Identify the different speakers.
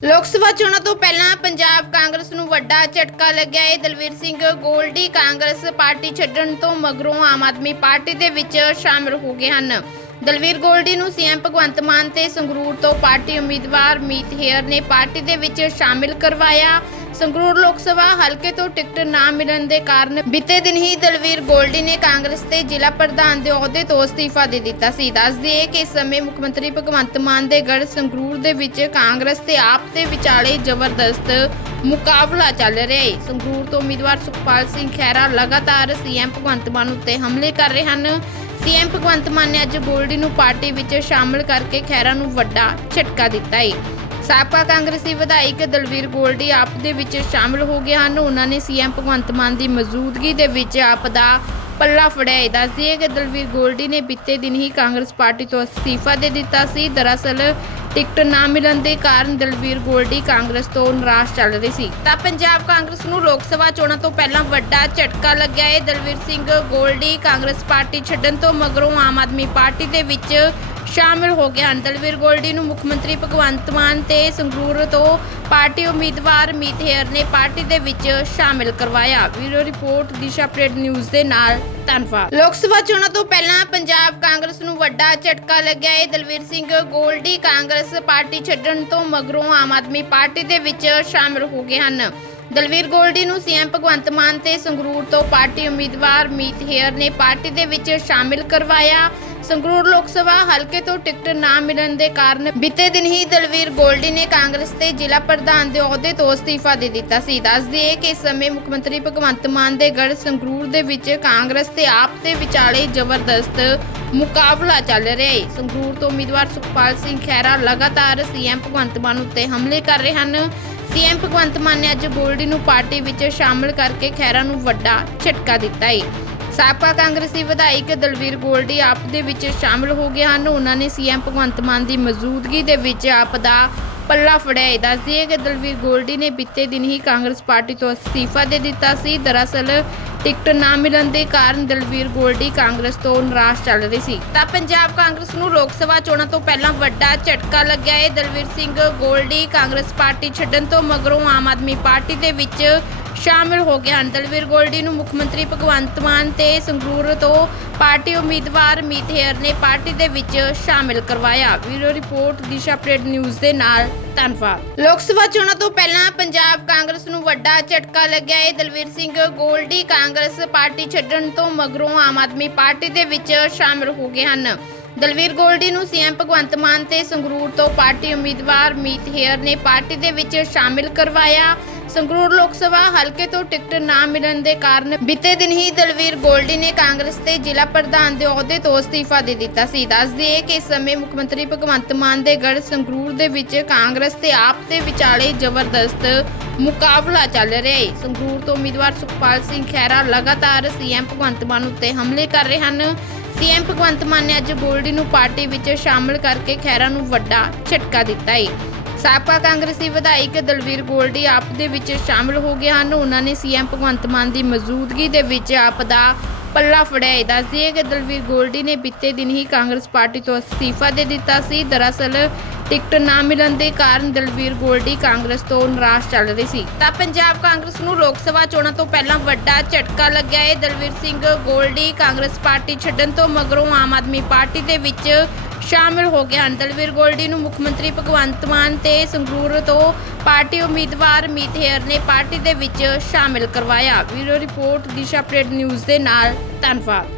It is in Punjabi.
Speaker 1: ਲੋਕ ਸਭਾ ਚੋਣਾਂ ਤੋਂ ਪਹਿਲਾਂ ਪੰਜਾਬ ਕਾਂਗਰਸ ਨੂੰ ਵੱਡਾ ਝਟਕਾ ਲੱਗਿਆ। ਹੈ ਦਲਵੀਰ ਸਿੰਘ ਗੋਲਡੀ ਕਾਂਗਰਸ ਪਾਰਟੀ ਛੱਡਣ ਤੋਂ ਮਗਰੋਂ ਆਮ ਆਦਮੀ ਪਾਰਟੀ ਦੇ ਵਿੱਚ ਸ਼ਾਮਲ ਹੋ ਗਏ ਹਨ। ਦਲਵੀਰ ਗੋਲਡੀ ਨੂੰ ਸੀਐਮ ਭਗਵੰਤ ਮਾਨ ਤੇ ਸੰਗਰੂਰ ਤੋਂ ਪਾਰਟੀ ਉਮੀਦਵਾਰ ਮੀਤ ਹੇਅਰ ਨੇ ਪਾਰਟੀ ਦੇ ਵਿੱਚ ਸ਼ਾਮਿਲ ਕਰਵਾਇਆ। ਸੰਗਰੂਰ ਲੋਕ ਸਭਾ ਹਲਕੇ ਤੋਂ ਟਿਕਟ ਨਾ ਮਿਲਣ ਦੇ ਕਾਰਨ ਬੀਤੇ ਦਿਨ ਹੀ ਦਲਵੀਰ ਗੋਲਡੀ ਨੇ ਕਾਂਗਰਸ ਦੇ ਜ਼ਿਲ੍ਹਾ ਪ੍ਰਧਾਨ ਦੇ ਅਹੁਦੇ ਤੋਂ ਅਸਤੀਫਾ ਦੇ ਦਿੱਤਾ ਸੀ। ਦੱਸ ਦਈਏ ਕਿ ਇਸ ਸਮੇਂ ਮੁੱਖ ਮੰਤਰੀ ਭਗਵੰਤ ਮਾਨ ਦੇ ਗੜ ਸੰਗਰੂਰ ਦੇ ਵਿੱਚ ਕਾਂਗਰਸ ਤੇ ਆਪ ਦੇ ਵਿਚਾਲੇ ਜ਼ਬਰਦਸਤ ਮੁਕਾਬਲਾ ਚੱਲ ਰਿਹਾ ਹੈ ਸੰਗਰੂਰ ਤੋਂ ਉਮੀਦਵਾਰ ਸੁਖਪਾਲ ਸਿੰਘ ਖਹਿਰਾ ਲਗਾਤਾਰ ਸੀਐਮ ਭਗਵੰਤ ਮਾਨ ਉੱਤੇ ਹਮਲੇ ਕਰ ਰਹੇ ਹਨ। ਸੀਐਮ ਭਗਵੰਤ ਮਾਨ ਨੇ ਅੱਜ ਗੋਲਡੀ ਨੂੰ ਪਾਰਟੀ ਵਿੱਚ ਸ਼ਾਮਲ ਕਰਕੇ ਖਹਿਰਾ ਨੂੰ ਵੱਡਾ ਝਟਕਾ ਦਿੱਤਾ ਹੈ ਸਾਬਕਾ ਕਾਂਗਰਸੀ ਵਿਧਾਇਕ ਦਲਵੀਰ ਗੋਲਡੀ ਆਪ ਦੇ ਵਿੱਚ ਸ਼ਾਮਲ ਹੋ ਗਏ ਹਨ। ਉਹਨਾਂ ਨੇ ਸੀਐਮ ਭਗਵੰਤ ਮਾਨ ਦੀ ਮੌਜੂਦਗੀ ਦੇ ਵਿੱਚ ਆਪ ਦਾ ਪੱਲਾ ਫੜਿਆ ਹੈ ਦੱਸਦੀ ਦਈਏ ਕਿ ਦਲਵੀਰ ਗੋਲਡੀ ਨੇ ਬੀਤੇ ਦਿਨ ਹੀ ਕਾਂਗਰਸ ਪਾਰਟੀ ਤੋਂ ਅਸਤੀਫਾ ਦੇ ਦਿੱਤਾ ਸੀ। ਦਰਅਸਲ ਟਿਕਟ ਨਾ ਮਿਲਣ ਦੇ ਕਾਰਨ ਦਲਵੀਰ ਗੋਲਡੀ ਕਾਂਗਰਸ ਤੋਂ ਨਿਰਾਸ਼ ਚੱਲ ਰਹੀ ਸੀ। ਤਾਂ ਪੰਜਾਬ ਕਾਂਗਰਸ ਨੂੰ ਲੋਕ ਸਭਾ ਚੋਣਾਂ ਤੋਂ ਪਹਿਲਾਂ ਵੱਡਾ ਝਟਕਾ ਲੱਗਿਆ। ਹੈ ਦਲਵੀਰ ਸਿੰਘ ਗੋਲਡੀ ਕਾਂਗਰਸ ਪਾਰਟੀ ਛੱਡਣ ਤੋਂ ਮਗਰੋਂ ਆਮ ਆਦਮੀ ਪਾਰਟੀ ਦੇ ਵਿੱਚ ਸ਼ਾਮਿਲ ਹੋ ਗਏ ਹਨ ਦਲਵੀਰ ਗੋਲਡੀ ਨੂੰ ਮੁੱਖ ਮੰਤਰੀ ਭਗਵੰਤ ਮਾਨ ਤੇ ਸੰਗਰੂਰ ਤੋਂ ਪਾਰਟੀ ਉਮੀਦਵਾਰ ਮੀਤ ਹੇਅਰ ਨੇ ਪਾਰਟੀ ਦੇ ਵਿੱਚ ਸ਼ਾਮਿਲ ਕਰਵਾਇਆ। Video report, Disha update news ਦੇ ਨਾਲ ਧੰਨਵਾਦ। ਲੋਕ ਸਭਾ ਚੋਣਾਂ ਤੋਂ ਪਹਿਲਾਂ ਪੰਜਾਬ ਕਾਂਗਰਸ ਨੂੰ ਵੱਡਾ ਝਟਕਾ ਲੱਗਿਆ। ਹੈ ਦਲਵੀਰ ਸਿੰਘ ਗੋਲਡੀ ਕਾਂਗਰਸ ਪਾਰਟੀ ਛੱਡਣ ਤੋਂ ਮਗਰੋਂ ਆਮ ਆਦਮੀ ਪਾਰਟੀ ਦੇ ਵਿੱਚ ਸ਼ਾਮਿਲ ਹੋ ਗਏ ਹਨ। ਦਲਵੀਰ ਗੋਲਡੀ ਨੂੰ ਸੀਐਮ ਭਗਵੰਤ ਮਾਨ ਤੇ ਸੰਗਰੂਰ ਤੋਂ ਪਾਰਟੀ ਉਮੀਦਵਾਰ ਮੀਤ ਹੇਅਰ ਨੇ ਪਾਰਟੀ ਦੇ ਵਿੱਚ ਸ਼ਾਮਿਲ ਕਰਵਾਇਆ। ਸੰਗਰੂਰ ਲੋਕ ਸਭਾ ਹਲਕੇ ਤੋਂ ਟਿਕਟ ਨਾ ਮਿਲਣ ਦੇ ਕਾਰਨ ਬੀਤੇ ਦਿਨ ਹੀ ਦਲਵੀਰ ਗੋਲਡੀ ਨੇ ਕਾਂਗਰਸ ਦੇ ਜ਼ਿਲ੍ਹਾ ਪ੍ਰਧਾਨ ਦੇ ਅਹੁਦੇ ਤੋਂ ਅਸਤੀਫਾ ਦੇ ਦਿੱਤਾ ਸੀ। ਦੱਸ ਦਈਏ ਕਿ ਇਸ ਸਮੇਂ ਮੁੱਖ ਮੰਤਰੀ ਭਗਵੰਤ ਮਾਨ ਦੇ ਗੜ ਸੰਗਰੂਰ ਦੇ ਵਿੱਚ ਕਾਂਗਰਸ ਤੇ ਆਪ ਦੇ ਵਿਚਾਲੇ ਜ਼ਬਰਦਸਤ ਮੁਕਾਬਲਾ ਚੱਲ ਰਿਹਾ ਹੈ ਸੰਗਰੂਰ ਤੋਂ ਉਮੀਦਵਾਰ ਸੁਖਪਾਲ ਸਿੰਘ ਖਹਿਰਾ ਲਗਾਤਾਰ ਸੀਐਮ ਭਗਵੰਤ ਮਾਨ ਉੱਤੇ ਹਮਲੇ ਕਰ ਰਹੇ ਹਨ। ਸੀਐਮ ਭਗਵੰਤ ਮਾਨ ਨੇ ਅੱਜ ਗੋਲਡੀ ਨੂੰ ਪਾਰਟੀ ਵਿੱਚ ਸ਼ਾਮਲ ਕਰਕੇ ਖਹਿਰਾ ਨੂੰ ਵੱਡਾ ਝਟਕਾ ਦਿੱਤਾ ਹੈ ਸਾਬਕਾ ਕਾਂਗਰਸੀ ਵਿਧਾਇਕ ਦਲਵੀਰ ਗੋਲਡੀ ਆਪ ਦੇ ਵਿੱਚ ਸ਼ਾਮਲ ਹੋ ਗਏ ਹਨ। ਉਹਨਾਂ ਨੇ ਸੀਐਮ ਭਗਵੰਤ ਮਾਨ ਦੀ ਮੌਜੂਦਗੀ ਦੇ ਵਿੱਚ ਆਪ ਦਾ ਪੱਲਾ ਫੜਿਆ। ਹੈ ਦੱਸਦੀ ਦਈਏ ਕਿ ਦਲਵੀਰ ਗੋਲਡੀ ਨੇ ਬੀਤੇ ਦਿਨ ਹੀ ਕਾਂਗਰਸ ਪਾਰਟੀ ਤੋਂ ਅਸਤੀਫਾ ਦੇ ਦਿੱਤਾ ਸੀ। ਦਰਅਸਲ, ਟਿਕਟ ਨਾ ਮਿਲਣ ਦੇ ਕਾਰਨ ਦਲਵੀਰ ਗੋਲਡੀ ਕਾਂਗਰਸ ਤੋਂ ਨਿਰਾਸ਼ ਚੱਲ ਰਹੀ ਸੀ। ਤਾਂ ਪੰਜਾਬ ਕਾਂਗਰਸ ਨੂੰ ਲੋਕ ਸਭਾ ਚੋਣਾਂ ਤੋਂ ਪਹਿਲਾਂ ਵੱਡਾ ਝਟਕਾ ਲੱਗਿਆ। ਹੈ ਦਲਵੀਰ ਸਿੰਘ ਗੋਲਡੀ ਕਾਂਗਰਸ ਪਾਰਟੀ ਛੱਡਣ ਤੋਂ ਮਗਰੋਂ ਆਮ ਆਦਮੀ ਪਾਰਟੀ ਦੇ ਵਿੱਚ ਸ਼ਾਮਿਲ ਹੋ ਗਏ ਹਨ ਦਲਵੀਰ ਗੋਲਡੀ ਨੂੰ ਮੁੱਖ ਮੰਤਰੀ ਭਗਵੰਤ ਮਾਨ ਤੇ ਸੰਗਰੂਰ ਤੋਂ ਪਾਰਟੀ ਉਮੀਦਵਾਰ ਮੀਤ ਹੇਅਰ ਨੇ ਪਾਰਟੀ ਦੇ ਵਿੱਚ ਸ਼ਾਮਿਲ ਕਰਵਾਇਆ। Video report, Disha update news ਦੇ ਨਾਲ ਧੰਨਵਾਦ। ਲੋਕ ਸਭਾ ਚੋਣਾਂ ਤੋਂ ਪਹਿਲਾਂ ਪੰਜਾਬ ਕਾਂਗਰਸ ਨੂੰ ਵੱਡਾ ਝਟਕਾ ਲੱਗਿਆ। ਹੈ ਦਲਵੀਰ ਸਿੰਘ ਗੋਲਡੀ ਕਾਂਗਰਸ ਪਾਰਟੀ ਛੱਡਣ ਤੋਂ ਮਗਰੋਂ ਆਮ ਆਦਮੀ ਪਾਰਟੀ ਦੇ ਵਿੱਚ ਸ਼ਾਮਿਲ ਹੋ ਗਏ ਹਨ। ਦਲਵੀਰ ਗੋਲਡੀ ਨੂੰ ਸੀਐਮ ਭਗਵੰਤ ਮਾਨ ਤੇ ਸੰਗਰੂਰ ਤੋਂ ਪਾਰਟੀ ਉਮੀਦਵਾਰ ਮੀਤ ਹੇਅਰ ਨੇ ਪਾਰਟੀ ਦੇ ਵਿੱਚ ਸ਼ਾਮਿਲ ਕਰਵਾਇਆ। ਸੰਗਰੂਰ ਲੋਕ ਸਭਾ ਹਲਕੇ ਤੋਂ ਟਿਕਟ ਨਾ ਮਿਲਣ ਦੇ ਕਾਰਨ ਬੀਤੇ ਦਿਨ ਹੀ ਦਲਵੀਰ ਗੋਲਡੀ ਨੇ ਕਾਂਗਰਸ ਦੇ ਜ਼ਿਲ੍ਹਾ ਪ੍ਰਧਾਨ ਦੇ ਅਹੁਦੇ ਤੋਂ ਅਸਤੀਫਾ ਦੇ ਦਿੱਤਾ ਸੀ। ਦੱਸ ਦਈਏ ਕਿ ਇਸ ਸਮੇਂ ਮੁੱਖ ਮੰਤਰੀ ਭਗਵੰਤ ਮਾਨ ਦੇ ਗੜ ਸੰਗਰੂਰ ਦੇ ਵਿੱਚ ਕਾਂਗਰਸ ਤੇ ਆਪ ਦੇ ਵਿਚਾਲੇ ਜ਼ਬਰਦਸਤ ਮੁਕਾਬਲਾ ਚੱਲ ਰਿਹਾ ਹੈ ਸੰਗਰੂਰ ਤੋਂ ਉਮੀਦਵਾਰ ਸੁਖਪਾਲ ਸਿੰਘ ਖਹਿਰਾ ਲਗਾਤਾਰ ਸੀਐਮ ਭਗਵੰਤ ਮਾਨ ਉੱਤੇ ਹਮਲੇ ਕਰ ਰਹੇ ਹਨ। ਸੀਐਮ ਭਗਵੰਤ ਮਾਨ ਨੇ ਅੱਜ ਗੋਲਡੀ ਨੂੰ ਪਾਰਟੀ ਵਿੱਚ ਸ਼ਾਮਲ ਕਰਕੇ ਖਹਿਰਾ ਨੂੰ ਵੱਡਾ ਝਟਕਾ ਦਿੱਤਾ ਹੈ ਸਾਬਕਾ ਕਾਂਗਰਸੀ ਵਿਧਾਇਕ ਦਲਵੀਰ ਗੋਲਡੀ ਆਪ ਦੇ ਵਿੱਚ ਸ਼ਾਮਲ ਹੋ ਗਏ ਹਨ। ਉਹਨਾਂ ਨੇ ਸੀਐਮ ਭਗਵੰਤ ਮਾਨ ਦੀ ਮੌਜੂਦਗੀ ਦੇ ਵਿੱਚ ਆਪ ਦਾ ਪੱਲਾ ਫੜਿਆ। ਹੈ ਦੱਸ ਦਈਏ ਕਿ ਦਲਵੀਰ ਗੋਲਡੀ ਨੇ ਬੀਤੇ ਦਿਨ ਹੀ ਕਾਂਗਰਸ ਪਾਰਟੀ ਤੋਂ ਅਸਤੀਫਾ ਦੇ ਦਿੱਤਾ ਸੀ। ਦਰਅਸਲ ਟਿਕਟ ਨਾ ਮਿਲਣ ਦੇ ਕਾਰਨ ਦਲਵੀਰ ਗੋਲਡੀ ਕਾਂਗਰਸ ਤੋਂ ਨਿਰਾਸ਼ ਚੱਲ ਰਹੀ ਸੀ। ਤਾਂ ਪੰਜਾਬ ਕਾਂਗਰਸ ਨੂੰ ਲੋਕ ਸਭਾ ਚੋਣਾਂ ਤੋਂ ਪਹਿਲਾਂ ਵੱਡਾ ਝਟਕਾ ਲੱਗਿਆ। ਹੈ ਦਲਵੀਰ ਸਿੰਘ ਗੋਲਡੀ ਕਾਂਗਰਸ ਪਾਰਟੀ ਛੱਡਣ ਤੋਂ ਮਗਰੋਂ ਆਮ ਆਦਮੀ ਪਾਰਟੀ ਦੇ ਵਿੱਚ ਸ਼ਾਮਿਲ ਹੋ ਗਏ ਹਨ। ਦਲਵੀਰ ਗੋਲਡੀ ਨੂੰ ਮੁੱਖ ਮੰਤਰੀ ਭਗਵੰਤ ਮਾਨ ਤੇ ਸੰਗਰੂਰ ਤੋਂ ਪਾਰਟੀ ਉਮੀਦਵਾਰ ਮੀਤ ਹੇਅਰ ਨੇ ਪਾਰਟੀ ਦੇ ਵਿੱਚ ਸ਼ਾਮਿਲ ਕਰਵਾਇਆ। ਵੀਰੋ ਰਿਪੋਰਟ, ਦਿਸ਼ਾ ਅਪਡੇਟ ਨਿਊਜ਼ ਦੇ ਨਾਲ ਧੰਨਵਾਦ।